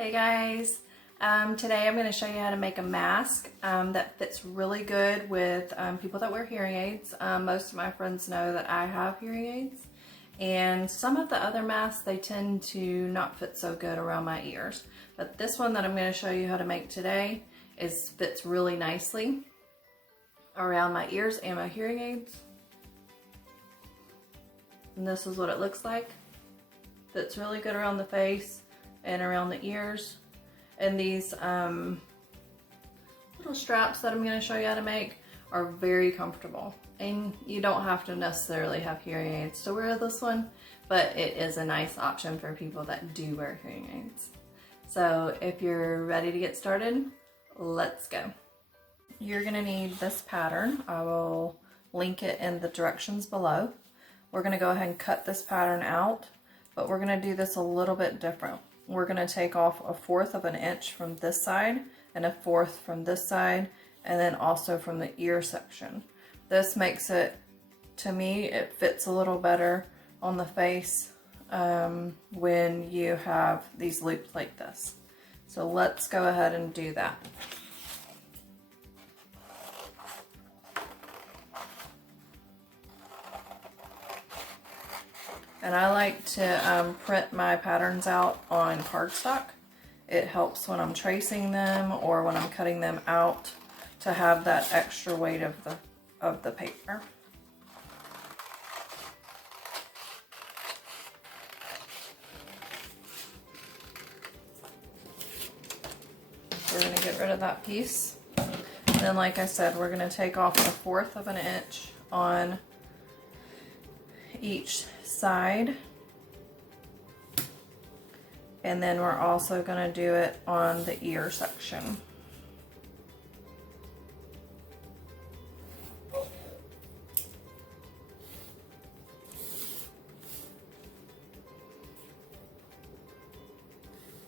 Hey guys, today I'm going to show you how to make a mask that fits really good with people that wear hearing aids. Most of my friends know that I have hearing aids, and some of the other masks, they tend to not fit so good around my ears. But this one that I'm going to show you how to make today fits really nicely around my ears and my hearing aids. And this is what it looks like. Fits really good around the face and around the ears. And these little straps that I'm going to show you how to make are very comfortable, and you don't have to necessarily have hearing aids to wear this one, but it is a nice option for people that do wear hearing aids. So if you're ready to get started, let's go. You're going to need this pattern. I will link it in the directions below. We're going to go ahead and cut this pattern out, but we're going to do this a little bit different. We're going to take off 1/4 of an inch from this side and 1/4 from this side, and then also from the ear section. This makes it, to me, it fits a little better on the face when you have these loops like this. So let's go ahead and do that. And I like to print my patterns out on cardstock. It helps when I'm tracing them or when I'm cutting them out to have that extra weight of the paper. We're going to get rid of that piece. And then, like I said, we're going to take off 1/4 of an inch on each side, and then we're also going to do it on the ear section.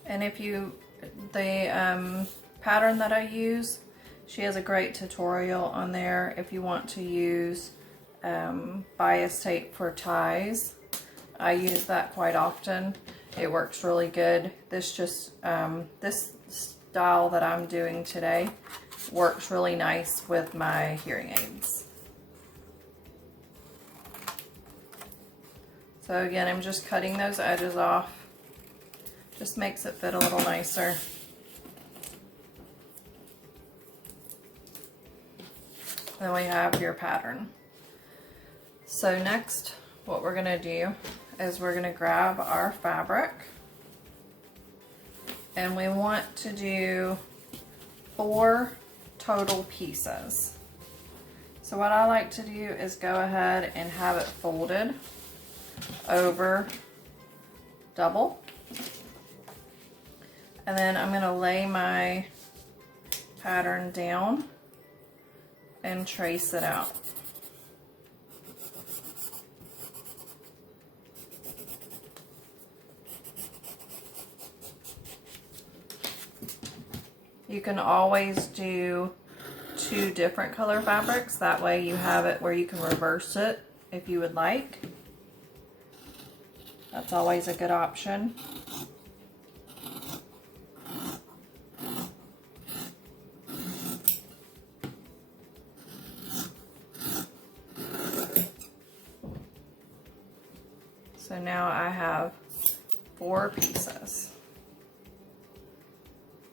And if you, the pattern that I use, she has a great tutorial on there if you want to use bias tape for ties. I use that quite often. It works really good. This style that I'm doing today works really nice with my hearing aids. So again, I'm just cutting those edges off. Just makes it fit a little nicer. Then we have your pattern. So next, what we're going to do is we're going to grab our fabric, and we want to do 4 total pieces. So what I like to do is go ahead and have it folded over double, and then I'm going to lay my pattern down and trace it out. You can always do 2 different color fabrics. That way you have it where you can reverse it if you would like. That's always a good option. So now I have 4 pieces.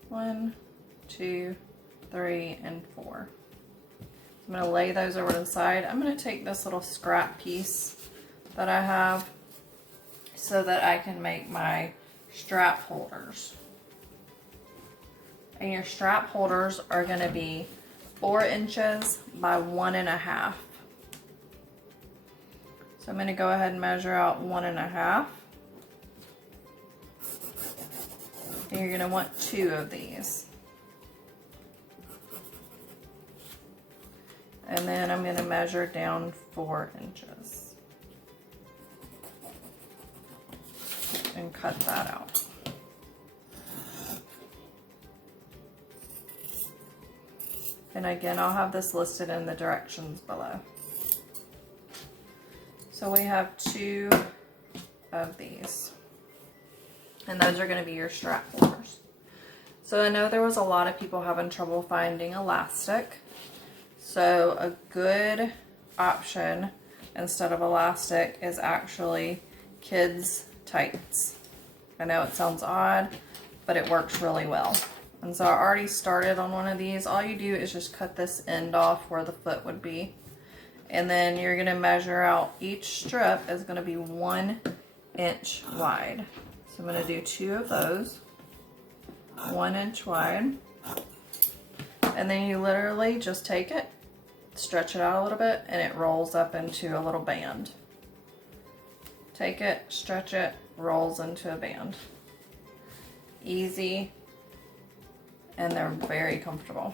1, 2, 3, and 4. I'm going to lay those over to the side. I'm going to take this little scrap piece that I have so that I can make my strap holders. And your strap holders are going to be 4 inches by 1.5. So I'm going to go ahead and measure out 1.5. And you're going to want 2 of these. And then I'm going to measure down 4 inches. And cut that out. And again, I'll have this listed in the directions below. So we have 2 of these. And those are going to be your strap holders. So I know there was a lot of people having trouble finding elastic. So a good option instead of elastic is actually kids tights. I know it sounds odd, but it works really well. And so I already started on one of these. All you do is just cut this end off where the foot would be. And then you're gonna measure out, each strip is gonna be 1 inch wide. So I'm gonna do 2 of those, 1 inch wide. And then you literally just take it, stretch it out a little bit, and it rolls up into a little band. Take it, stretch it, rolls into a band. Easy, and they're very comfortable.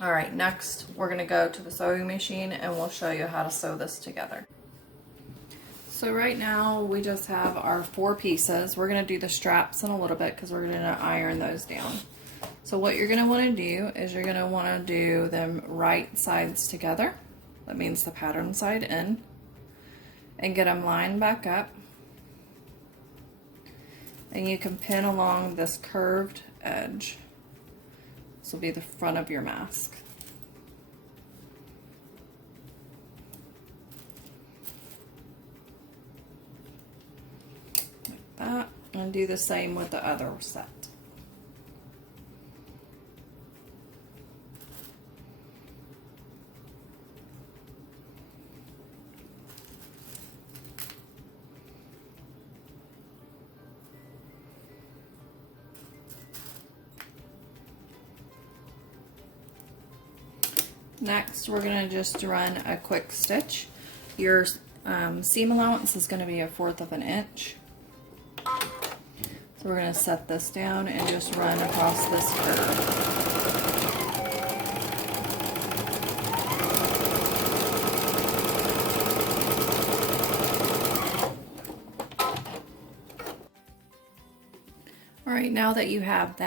All right, next we're gonna go to the sewing machine and we'll show you how to sew this together. So right now we just have our 4 pieces. We're gonna do the straps in a little bit because we're gonna iron those down. So what you're gonna wanna do is you're gonna wanna do them right sides together. That means the pattern side in. And get them lined back up. And you can pin along this curved edge. This will be the front of your mask. Like that. And do the same with the other set. Next, we're going to just run a quick stitch. Your seam allowance is going to be 1/4 of an inch. So we're going to set this down and just run across this curve. All right, now that you have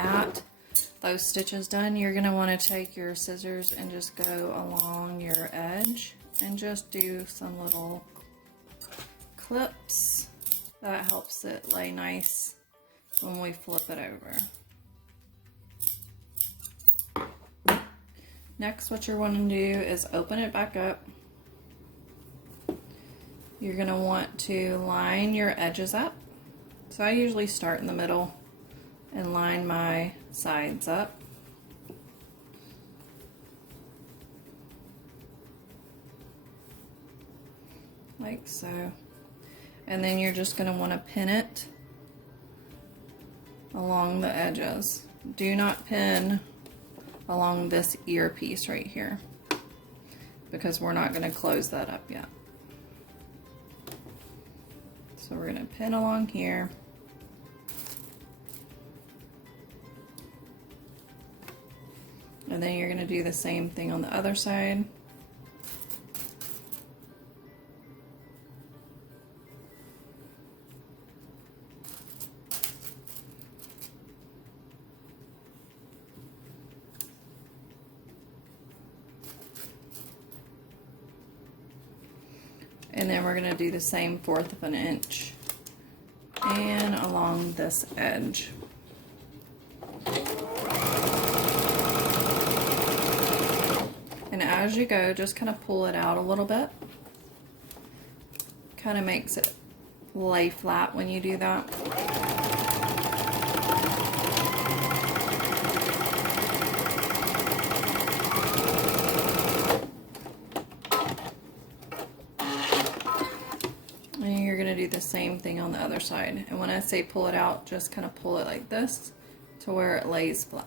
those stitches done, you're going to want to take your scissors and just go along your edge and just do some little clips. That helps it lay nice when we flip it over. Next, what you're wanting to do is open it back up. You're going to want to line your edges up. So I usually start in the middle and line my sides up. Like so. And then you're just going to want to pin it along the edges. Do not pin along this ear piece right here because we're not going to close that up yet. So we're going to pin along here. And then you're going to do the same thing on the other side. And then we're going to do the same 1/4 of an inch and along this edge. And as you go, just kind of pull it out a little bit. Kind of makes it lay flat when you do that. And you're going to do the same thing on the other side. And when I say pull it out, just kind of pull it like this to where it lays flat.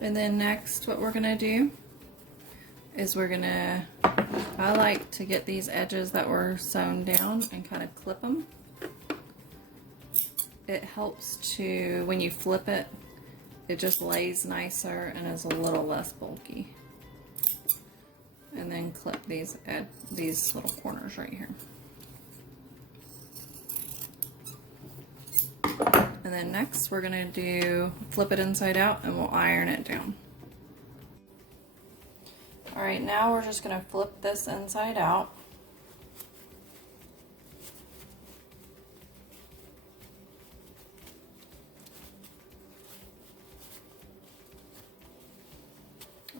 And then next, what we're gonna do is I like to get these edges that were sewn down and kind of clip them. It helps to, when you flip it, it just lays nicer and is a little less bulky. and then clip these at these little corners right here. And then next we're gonna flip it inside out and we'll iron it down. All right, now we're just gonna flip this inside out.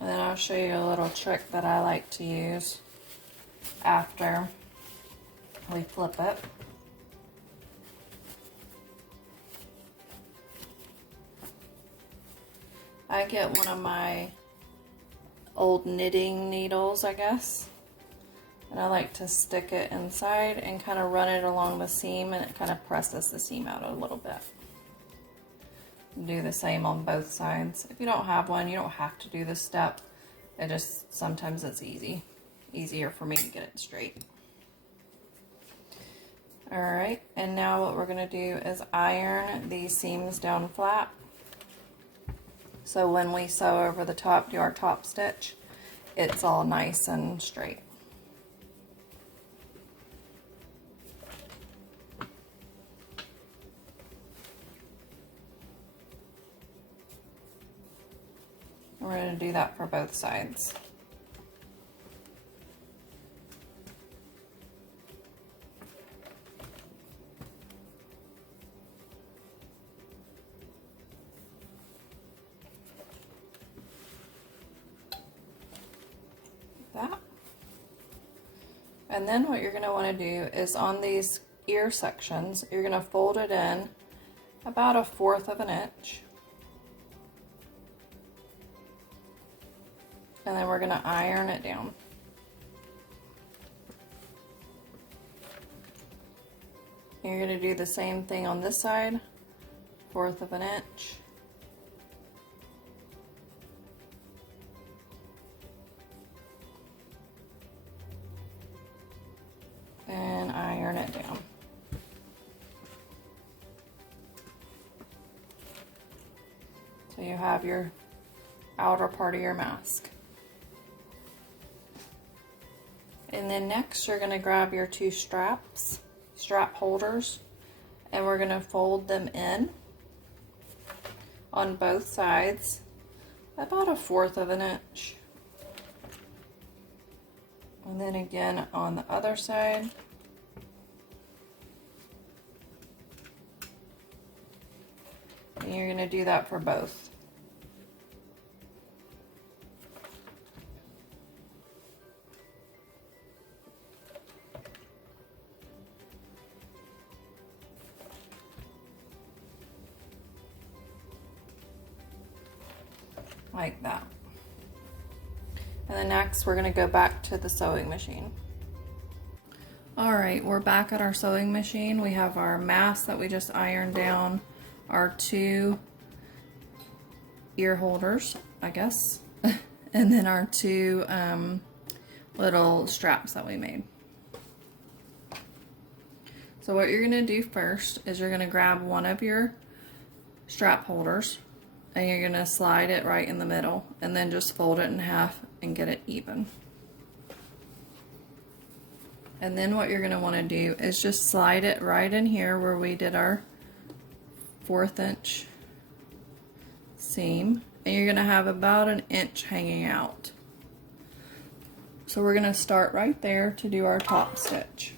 And then I'll show you a little trick that I like to use after we flip it. I get one of my old knitting needles, I guess, and I like to stick it inside and kind of run it along the seam, and it kind of presses the seam out a little bit. Do the same on both sides. If you don't have one, you don't have to do this step. It just, sometimes it's easier for me to get it straight. All right, and now what we're gonna do is iron these seams down flat. So when we sew over the top, do our top stitch, it's all nice and straight. We're going to do that for both sides. That. And then what you're going to want to do is on these ear sections, you're going to fold it in about 1/4 of an inch. And then we're going to iron it down. And you're going to do the same thing on this side, 1/4 of an inch. And iron it down. So you have your outer part of your mask. And then next you're going to grab your 2 strap holders, and we're going to fold them in on both sides about 1/4 of an inch. And then again on the other side. And you're going to do that for both. Like that. And then next we're going to go back to the sewing machine. All right, we're back at our sewing machine. We have our mask that we just ironed down, our 2 ear holders, I guess, and then our 2 little straps that we made. So what you're going to do first is you're going to grab one of your strap holders, and you're going to slide it right in the middle, and then just fold it in half and get it even. And then what you're going to want to do is just slide it right in here where we did our 1/4 inch seam, and you're going to have about 1 inch hanging out. So we're going to start right there to do our top stitch.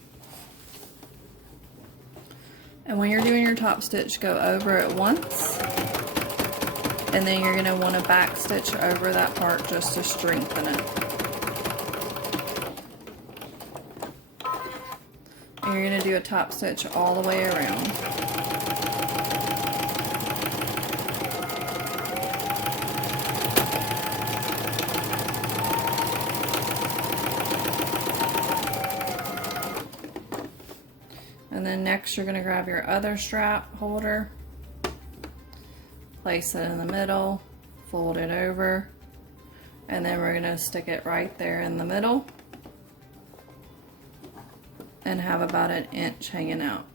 And when you're doing your top stitch, go over it once, and then you're going to want to back stitch over that part just to strengthen it. And you're going to do a top stitch all the way around. And then next you're going to grab your other strap holder, place it in the middle, fold it over, and then we're going to stick it right there in the middle and have about 1 inch hanging out.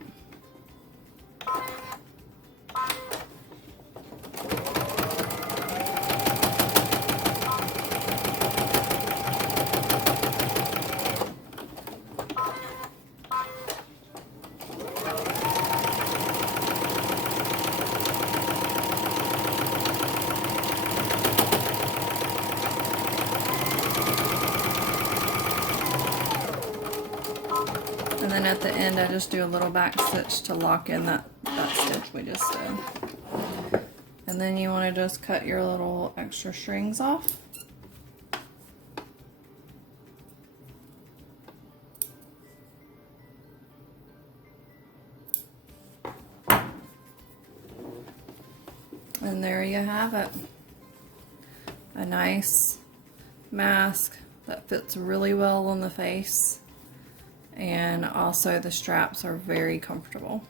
then at the end I just do a little back stitch to lock in that stitch we just did. And then you want to just cut your little extra strings off. And there you have it. A nice mask that fits really well on the face. And also the straps are very comfortable.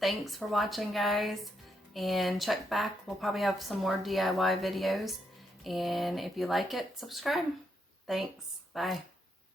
Thanks for watching, guys. And check back. We'll probably have some more DIY videos. And if you like it, subscribe. Thanks. Bye.